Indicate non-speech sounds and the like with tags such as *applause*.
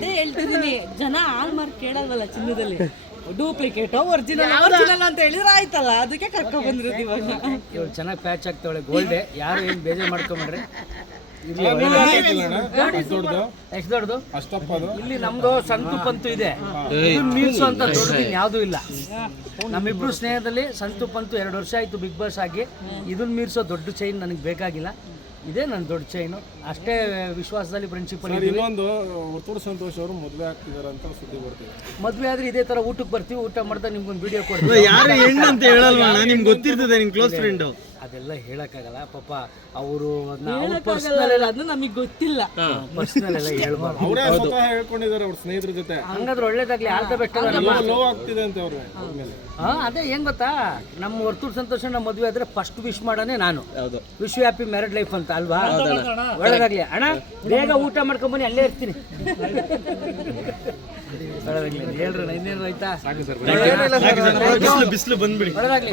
ಅದೇ ಹೇಳ್ತಿದ್ದೀನಿ. ಜನ ಆಲ್ ಮಾರ್ಕ್ ಕೇಳಲ್ವಲ್ಲ ಚಿನ್ನದಲ್ಲಿ? ಡೂಪ್ಲಿಕೇಟ್ ಒರಿಜಿನಲ್ ಒರಿಜಿನಲ್ ಅಂತ ಹೇಳಿದ್ರೆ ಆಯ್ತಲ್ಲ ಅದಕ್ಕೆ ಕರ್ಕೊಂಡ್ ಬಂದಿರೋದು ಇವಾಗ. ಇವಾಗ ಚೆನ್ನಾಗಿ ಪ್ಯಾಚ್ ಆಗ್ತಾವಳೆ ಗೋಲ್ಡೆ ಯಾರು ಏನು ಬೇಜಾರು ಮಾಡ್ಕೊಂಬಿಡ್ರಿ ದೊಡ್ಡದು? ಎಷ್ಟು ದೊಡ್ಡದು? ಇಲ್ಲಿ ನಮ್ದು ಸಂತು ಪಂತು ಇದೆ. ಮೀರ್ಸೋ ಅಂತ ದೊಡ್ಡದು ಯಾವ್ದು ಇಲ್ಲ. ನಮ್ಮಿಬ್ರು ಸ್ನೇಹದಲ್ಲಿ ಸಂತು ಪಂತು ಎರಡು ವರ್ಷ ಆಯ್ತು ಬಿಗ್ ಬಾಸ್ ಆಗಿ. ಇದನ್ನ ಮೀರ್ಸೋ ದೊಡ್ಡ ಚೈನ್ ನನಗೆ ಬೇಕಾಗಿಲ್ಲ. ಇದೇ ನನ್ನ ದೊಡ್ಡ ಚೈನು ಅಷ್ಟೇ ವಿಶ್ವಾಸದಲ್ಲಿ ಪ್ರಿನ್ಸಿಪಲ್ ಸರ್ ಇನ್ನೊಂದು ಒತ್ತೂರು ಸಂತೋಷ್ ಅವರು ಮದುವೆ ಆಗ್ತಿದ್ದಾರೆ ಅಂತ ಸುದ್ದಿ ಬರ್ತೀವಿ ಮದುವೆ ಆದ್ರೆ ಇದೇ ತರ ಊಟಕ್ಕೆ ಬರ್ತೀವಿ ಊಟ ಮಾಡ್ತಾ ನಿಮ್ಗೊಂದು ವಿಡಿಯೋ ಕೊಡ್ತೀವಿ. ಯಾರು ಹೆಣ್ಣು ಅಂತ ಹೇಳಲ್ವಾ ನಿಮ್ಗೆ ಗೊತ್ತಿರ್ತದೆ ನಿಮ್ಮ ಕ್ಲೋಸ್ ಫ್ರೆಂಡ್ ಅದೆಲ್ಲ ಹೇಳಕ್ಕಾಗಲ್ಲ. ಪಾಪ ಅವರು ಅದು ನಮಗೆ ಗೊತ್ತಿಲ್ಲ. ಪರ್ಸನಲ್ ಎಲ್ಲ *laughs* ಹೇಳ್ಬಾರ್ದು. ಅವರೇ ಸ್ವತಃ ಹೇಳ್ಕೊಂಡಿದ್ದಾರೆ ಅವ್ರ ಸ್ನೇಹಿತರ ಜೊತೆ. ಹಂಗಾದ್ರೆ ಒಳ್ಳೇದಾಗ್ಲಿ ಆಲ್ ದ ಬೆಸ್ಟ್ ಲೋ ಆಗ್ತಿದೆ ಅಂತ ಅವ್ರು. ಹಾ. ಅದೇ ಏನ್ ಗೊತ್ತಾ? ನಮ್ಮ ವರ್ತೂರ್ ಸಂತೋಷ ನಮ್ಮ ಮದುವೆ ಆದ್ರೆ ಫಸ್ಟ್ ವಿಶ್ ಮಾಡೋನೆ ನಾನು. ಹೌದು. ವಿಶ್ ಹ್ಯಾಪಿ ಮ್ಯಾರಿಡ್ ಲೈಫ್ ಅಂತ ಅಲ್ವಾ? ಒಳ್ಳೇದಾಗ್ಲಿ. ಅಣ್ಣ ಬೇಗ ಊಟ ಮಾಡ್ಕೊಂಬನ್ನಿ ಅಲ್ಲೇ ಇರ್ತೀನಿ. *laughs* ಹೇಳ್ರಿ ಹೇಳ್ರಣ್ಣ ಇನ್ನೇನು ಆಯ್ತಾ? ಬಿಸಿಲು ಬಿಸಿಲು ಬಂದ್ಬಿಡಿ. ಒಳ್ಳೇದಾಗ್ಲಿ.